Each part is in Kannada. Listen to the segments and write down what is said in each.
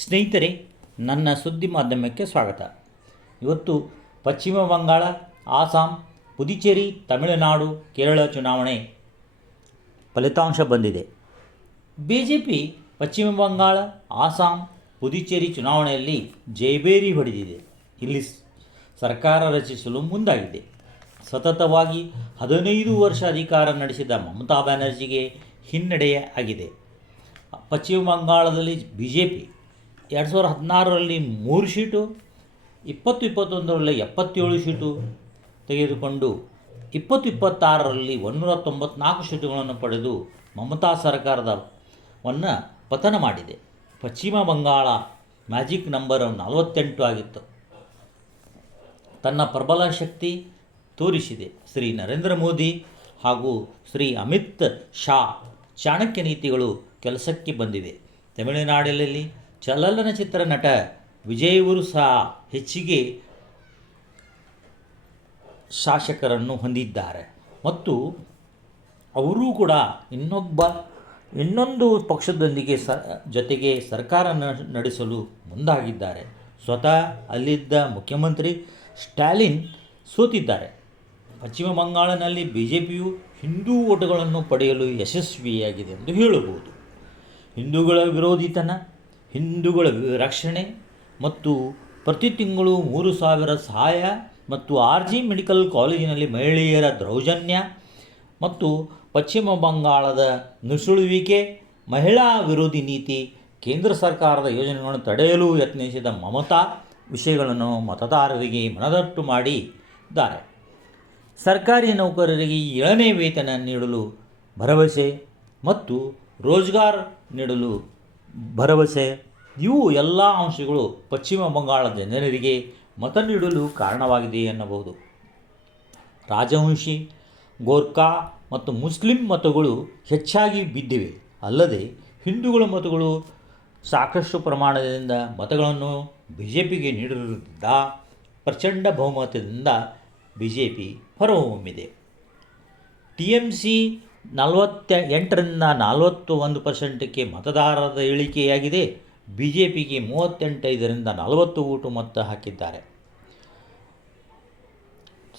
ಸ್ನೇಹಿತರೆ, ನನ್ನ ಸುದ್ದಿ ಮಾಧ್ಯಮಕ್ಕೆ ಸ್ವಾಗತ. ಇವತ್ತು ಪಶ್ಚಿಮ ಬಂಗಾಳ, ಆಸಾಂ, ಪುದುಚೇರಿ, ತಮಿಳುನಾಡು, ಕೇರಳ ಚುನಾವಣೆ ಫಲಿತಾಂಶ ಬಂದಿದೆ. BJP ಪಶ್ಚಿಮ ಬಂಗಾಳ, ಆಸಾಂ, ಪುದುಚೇರಿ ಚುನಾವಣೆಯಲ್ಲಿ ಜಯಭೇರಿ ಹೊಡೆದಿದೆ. ಇಲ್ಲಿ ಸರ್ಕಾರ ರಚಿಸಲು ಮುಂದಾಗಿದೆ. ಸತತವಾಗಿ 15 ವರ್ಷ ಅಧಿಕಾರ ನಡೆಸಿದ ಮಮತಾ ಬ್ಯಾನರ್ಜಿಗೆ ಹಿನ್ನಡೆಯಾಗಿದೆ. ಪಶ್ಚಿಮ ಬಂಗಾಳದಲ್ಲಿ BJP 2016ರಲ್ಲಿ 3 ಸೀಟು, 2021ರಲ್ಲಿ 77 ಸೀಟು ತೆಗೆದುಕೊಂಡು 2026ರಲ್ಲಿ 194 ಸೀಟುಗಳನ್ನು ಪಡೆದು ಮಮತಾ ಸರ್ಕಾರವನ್ನು ಪತನ ಮಾಡಿದೆ. ಪಶ್ಚಿಮ ಬಂಗಾಳ ಮ್ಯಾಜಿಕ್ ನಂಬರ್ 48 ಆಗಿತ್ತು. ತನ್ನ ಪ್ರಬಲ ಶಕ್ತಿ ತೋರಿಸಿದೆ. ಶ್ರೀ ನರೇಂದ್ರ ಮೋದಿ ಹಾಗೂ ಶ್ರೀ ಅಮಿತ್ ಶಾ ಚಾಣಕ್ಯ ನೀತಿಗಳು ಕೆಲಸಕ್ಕೆ ಬಂದಿವೆ. ತಮಿಳುನಾಡಿನಲ್ಲಿ ಚಲನಚಿತ್ರ ನಟ ವಿಜಯವರು ಸಹ ಹೆಚ್ಚಿಗೆ ಶಾಸಕರನ್ನು ಹೊಂದಿದ್ದಾರೆ ಮತ್ತು ಅವರೂ ಕೂಡ ಇನ್ನೊಂದು ಪಕ್ಷದೊಂದಿಗೆ ಜೊತೆಗೆ ಸರ್ಕಾರ ನಡೆಸಲು ಮುಂದಾಗಿದ್ದಾರೆ. ಸ್ವತಃ ಅಲ್ಲಿದ್ದ ಮುಖ್ಯಮಂತ್ರಿ ಸ್ಟಾಲಿನ್ ಸೋತಿದ್ದಾರೆ. ಪಶ್ಚಿಮ ಬಂಗಾಳನಲ್ಲಿ BJPಯು ಹಿಂದೂ ಓಟುಗಳನ್ನು ಪಡೆಯಲು ಯಶಸ್ವಿಯಾಗಿದೆ ಎಂದು ಹೇಳಬಹುದು. ಹಿಂದೂಗಳ ವಿರೋಧಿತನ, ಹಿಂದೂಗಳ ರಕ್ಷಣೆ ಮತ್ತು ಪ್ರತಿ ತಿಂಗಳು 3,000 ಸಹಾಯ ಮತ್ತು RG ಮೆಡಿಕಲ್ ಕಾಲೇಜಿನಲ್ಲಿ ಮಹಿಳೆಯರ ದೌರ್ಜನ್ಯ ಮತ್ತು ಪಶ್ಚಿಮ ಬಂಗಾಳದ ನುಸುಳುವಿಕೆ, ಮಹಿಳಾ ವಿರೋಧಿ ನೀತಿ, ಕೇಂದ್ರ ಸರ್ಕಾರದ ಯೋಜನೆಗಳನ್ನು ತಡೆಯಲು ಯತ್ನಿಸಿದ ಮಮತಾ ವಿಷಯಗಳನ್ನು ಮತದಾರರಿಗೆ ಮನದಟ್ಟು ಮಾಡಿದ್ದಾರೆ. ಸರ್ಕಾರಿ ನೌಕರರಿಗೆ 7ನೇ ವೇತನ ನೀಡಲು ಭರವಸೆ ಮತ್ತು ರೋಜ್ಗಾರ್ ನೀಡಲು ಭರವಸೆ, ಇವು ಎಲ್ಲ ಅಂಶಗಳು ಪಶ್ಚಿಮ ಬಂಗಾಳದ ಜನರಿಗೆ ಮತ ನೀಡಲು ಕಾರಣವಾಗಿದೆ ಎನ್ನಬಹುದು. ರಾಜವಂಶಿ, ಗೋರ್ಖಾ ಮತ್ತು ಮುಸ್ಲಿಂ ಮತಗಳು ಹೆಚ್ಚಾಗಿ ಬಿದ್ದಿವೆ. ಅಲ್ಲದೆ ಹಿಂದೂಗಳ ಮತಗಳು ಸಾಕಷ್ಟು ಪ್ರಮಾಣದಿಂದ ಮತಗಳನ್ನು BJPಗೆ ನೀಡಿರುವುದರಿಂದ ಪ್ರಚಂಡ ಬಹುಮತದಿಂದ BJP ಹೊರಹೊಮ್ಮಿದೆ. TMC 48ರಿಂದ 41%ಕ್ಕೆ ಮತದಾರರ ಇಳಿಕೆಯಾಗಿದೆ. BJPಗೆ 38ರಿಂದ 40 ಓಟು ಮತ ಹಾಕಿದ್ದಾರೆ.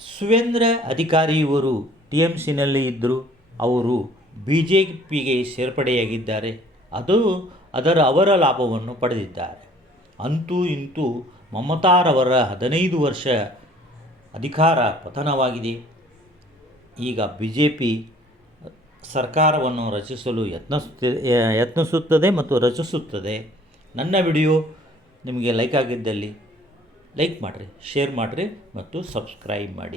ಸುವೇಂದ್ರ ಅಧಿಕಾರಿ ಇವರು TMCನಲ್ಲಿ ಇದ್ದರು. ಅವರು BJPಗೆ ಸೇರ್ಪಡೆಯಾಗಿದ್ದಾರೆ. ಅವರ ಲಾಭವನ್ನು ಪಡೆದಿದ್ದಾರೆ. ಅಂತೂ ಇಂತೂ ಮಮತಾರವರ 15 ವರ್ಷ ಅಧಿಕಾರ ಪತನವಾಗಿದೆ. ಈಗ BJP ಸರ್ಕಾರವನ್ನು ರಚಿಸಲು ಯತ್ನಿಸುತ್ತದೆ ಮತ್ತು ರಚಿಸುತ್ತದೆ. ನನ್ನ ವಿಡಿಯೋ ನಿಮಗೆ ಲೈಕ್ ಆಗಿದ್ದಲ್ಲಿ ಲೈಕ್ ಮಾಡಿರಿ, ಶೇರ್ ಮಾಡಿರಿ ಮತ್ತು ಸಬ್ಸ್ಕ್ರೈಬ್ ಮಾಡಿ.